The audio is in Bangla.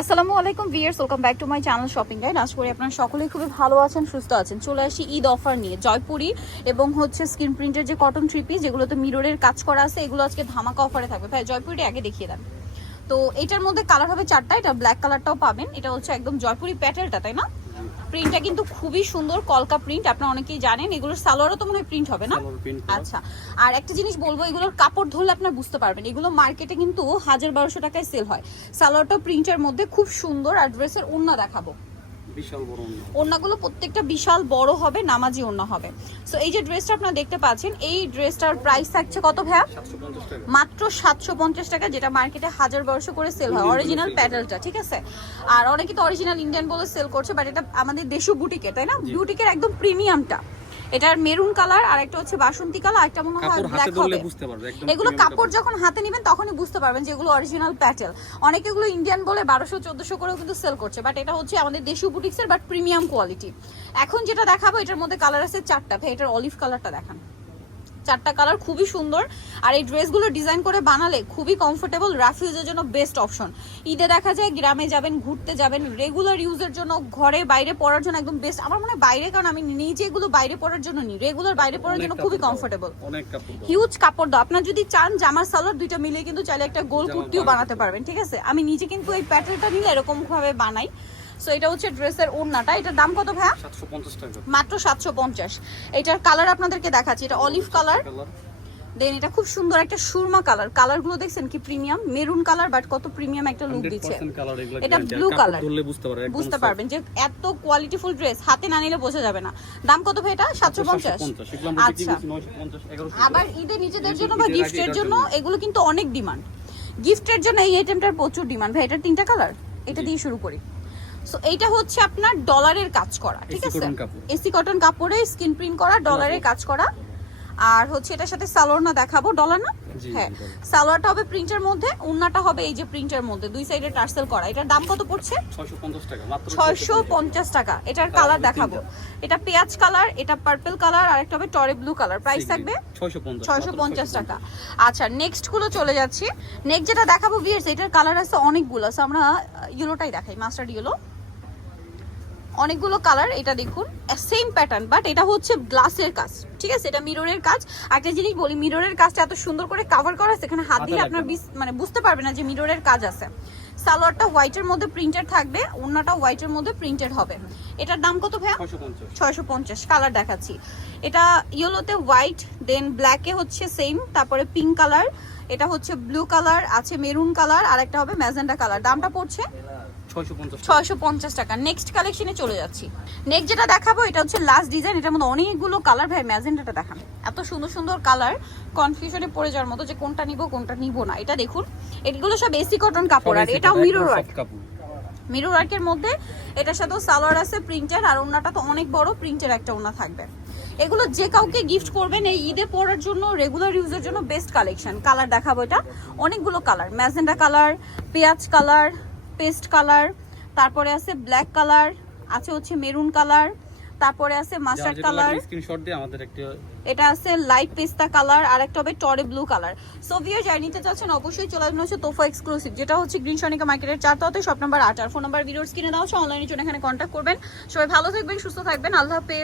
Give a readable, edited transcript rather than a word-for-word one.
আসসালামু আলাইকুম viewers, welcome back to my channel shopping guide. আশা করি আপনারা সকলেই খুবই ভালো আছেন, সুস্থ আছেন। চলে আসি ঈদ অফার নিয়ে। জয়পুরি এবং হচ্ছে স্ক্রিন প্রিন্টের যে কটন থ্রি পিস, যেগুলোতে মিররের কাজ করা আছে, এগুলো আজকে ধামাকা অফারে থাকবে। ভাই জয়পুরিটা আগে দেখিয়ে দেন। তো এটার মধ্যে কালার হবে চারটা, এটা ব্ল্যাক কালারটাও পাবেন। এটা হচ্ছে একদম জয়পুরি প্যাটেলটা, তাই না? প্রিন্টটা কিন্তু খুবই সুন্দর, কলকা প্রিন্ট। আপনারা অনেকেই জানেন এগুলোর সালোয়ারও তো মনে হয় প্রিন্ট হবে না? আচ্ছা, আর একটা জিনিস বলবো, এগুলোর কাপড় ধরলে আপনারা বুঝতে পারবেন, এগুলো মার্কেটে কিন্তু 1000-1200 টাকায় সেল হয়। সালোয়ারটা প্রিন্টের মধ্যে খুব সুন্দর। আর ড্রেসের ওড়না দেখাবো, বিশাল বড় ওড়না। ওড়নাগুলো প্রত্যেকটা বিশাল বড় হবে, নামাজি ওড়না হবে। সো এই যে ড্রেসটা আপনারা দেখতে পাচ্ছেন, এই ড্রেসটার প্রাইস থাকছে কত ভাইয়া? 750 টাকা, মাত্র 750 টাকা, যেটা মার্কেটে 1000-1200 করে সেল হয়। অরিজিনাল প্যাডেলটা, ঠিক আছে? আর অনেকে তো অরিজিনাল ইন্ডিয়ান বলে সেল করছে, বাট এটা আমাদের দেশীয় বুটিকের, তাই না? বুটিকের একদম প্রিমিয়ামটা। এটার মেরুন কালার, আর একটা হচ্ছে বাসন্তী কালার, একটা মনে হয় ব্ল্যাক হবে। এগুলো কাপড় যখন হাতে নেবেন তখনই বুঝতে পারবেন যে এগুলো অরিজিনাল প্যাটেল। অনেকে এগুলো ইন্ডিয়ান বলে 1200-1400 করেও কিন্তু সেল করছে, বাট এটা হচ্ছে আমাদের দেশীয় বুটিক্সের, বাট প্রিমিয়াম কোয়ালিটি। এখন যেটা দেখাবো, এটার মধ্যে কালার আছে চারটা। ভাই এটার অলিভ কালারটা দেখান। চারটা কালার খুবই সুন্দর। আর এই ড্রেসগুলো ডিজাইন করে বানালে খুবই কমফোর্টেবল, রাফ ইউজের জন্য বেস্ট অপশন। ঈদে দেখা যায় গ্রামে যাবেন, ঘুরতে যাবেন, রেগুলার ইউজের জন্য, ঘরে বাইরে পরার জন্য একদম বেস্ট। আমার মনে হয় বাইরে, কারণ আমি নিজে এগুলো বাইরে পরার জন্য নিই, রেগুলার বাইরে পরার জন্য খুবই কমফোর্টেবল। হিউজ কাপড় দাও। আপনার যদি চান জামার সালোয়ার দুইটা মিলিয়ে কিন্তু চাইলে একটা গোল কুর্তিও বানাতে পারবেন, ঠিক আছে? আমি নিজে কিন্তু এই প্যাটার্নটা নিলে এরকম ভাবে বানাই। সো এটা হচ্ছে ড্রেসের ওড়নাটা। এটার দাম কত ভাইয়া? 750 টাকা, মাত্র 750। এটার কালার আপনাদেরকে দেখাচ্ছি। এটা অলিভ কালার, দেন এটা খুব সুন্দর একটা সুরমা কালার। কালারগুলো দেখছেন কি প্রিমিয়াম, মেরুন কালার, বাট কত প্রিমিয়াম একটা লুক দিচ্ছে। এটা ব্লু কালার, বুঝতে পারবেন যে এত কোয়ালিটিফুল ড্রেস হাতে না নিলে বোঝা যাবে না। দাম কত ভাই এটা? 750। আচ্ছা, আবার ঈদে নিজেদের জন্য বা গিফটের জন্য এগুলো কিন্তু অনেক ডিমান্ড। গিফটের জন্য এই আইটেমটার প্রচুর ডিমান্ড। ভাই এটার তিনটা কালার, এটা দিয়ে শুরু করি। সো এইটা হচ্ছে আপনার ডলারের কাজ করা, ঠিক আছে? এসি কটন কাপড়ে স্ক্রিন প্রিন্ট করা, ডলারের কাজ করা। আর হচ্ছে এটার সাথে সালোয়ার না দেখাবো, ডলার না? হ্যাঁ, সালোয়ারটা হবে প্রিন্টের মধ্যে, ওন্নাটা হবে এই যে প্রিন্টের মধ্যে, দুই সাইডে টার্সেল করা। এটার দাম কত পড়ছে? 650 টাকা, মাত্র 650 টাকা। এটার কালার দেখাবো, এটা পেঁয়াজ কালার, এটা পার্পল কালার, আর একটা হবে টরে ব্লু কালার। প্রাইস থাকবে 650 টাকা। আচ্ছা, নেক্সট গুলো চলে যাচ্ছি। নেক্সট যেটা দেখাবো ভিউয়ার্স, এটার কালার আছে অনেকগুলো। সো আমরা ইয়েলোটাই দেখাই, মাস্টার্ড ইয়েলো। অনেকগুলো কালার, এটা দেখুন সেম প্যাটার্ন, বাট এটা হচ্ছে গ্লাসের কাজ, ঠিক আছে? এটা মিররের কাজ। একটা জিনিস বলি, মিররের কাজটা এত সুন্দর করে কভার করা আছে, এখানে হাত দিলে আপনার মানে বুঝতে পারবেন না যে মিররের কাজ আছে। সালোয়ারটা হোয়াইটের মধ্যে প্রিন্টেড থাকবে, ওড়নাটা হোয়াইটের মধ্যে প্রিন্টেড হবে। এটার দাম কত ভাইয়া? 650। কালার দেখাচ্ছি, এটা ইয়েলোতে হোয়াইট, দেন ব্ল্যাকে হচ্ছে সেম, তারপরে পিঙ্ক কালার, এটা হচ্ছে ব্লু কালার, আছে মেরুন কালার, আর একটা হবে ম্যাজেন্ডা কালার। দামটা পড়ছে 650 টাকা। নেক্সট কালেকশনে চলে যাচ্ছি। নেক্সট যেটা দেখাবো, এটা হচ্ছে লাস্ট ডিজাইন। এটার মধ্যে অনেকগুলো কালার। ভাই ম্যাজেন্টাটা দেখান, এত সুন্দর সুন্দর কালার, কনফিউশনে পড়ে যাওয়ার মতো যে কোনটা নিব কোনটা নিব না। এটা দেখুন, এগুলো সব এসি কটন কাপড়, আর এটাও মিরর ওয়ার্ক। মিরর ওয়ার্কের মধ্যে এটার সাথেও সালোয়ার আছে প্রিন্টের, আর ওড়নাটা তো অনেক বড় প্রিন্টের একটা ওড়না থাকবে। এগুলো যে কাউকে গিফট করবেন এই ঈদে পরার জন্য, রেগুলার ইউজের জন্য বেস্ট কালেকশন। কালার দেখাবো, এটা অনেকগুলো কালার, ম্যাজেন্টা কালার, পেঁয়াজ কালার, পেস্ট কালার, তারপরে আছে ব্ল্যাক কালার, আছে হচ্ছে মেরুন কালার, তারপরে আছে মাস্টার্ড কালার, স্ক্রিনশট দিয়ে আমাদের একটা, এটা আছে লাইট পেস্তা কালার, আর একটা হবে টরে ব্লু কালার। সো ভিউয়ার যারা নিতে চাচ্ছেন অবশ্যই চলে আসবেন হচ্ছে তোফা এক্সক্লুসিভ, যেটা হচ্ছে গ্রিন সনিকা মার্কেটের 4 তলাতে, শপ নাম্বার 8। আর ফোন নাম্বার ভিডিওর স্ক্রিনে দেওয়া আছে, অনলাইনে জন্য এখানে কন্ট্যাক্ট করবেন। সবাই ভালো থাকবেন, সুস্থ থাকবেন, আল্লাহ হাফেজ।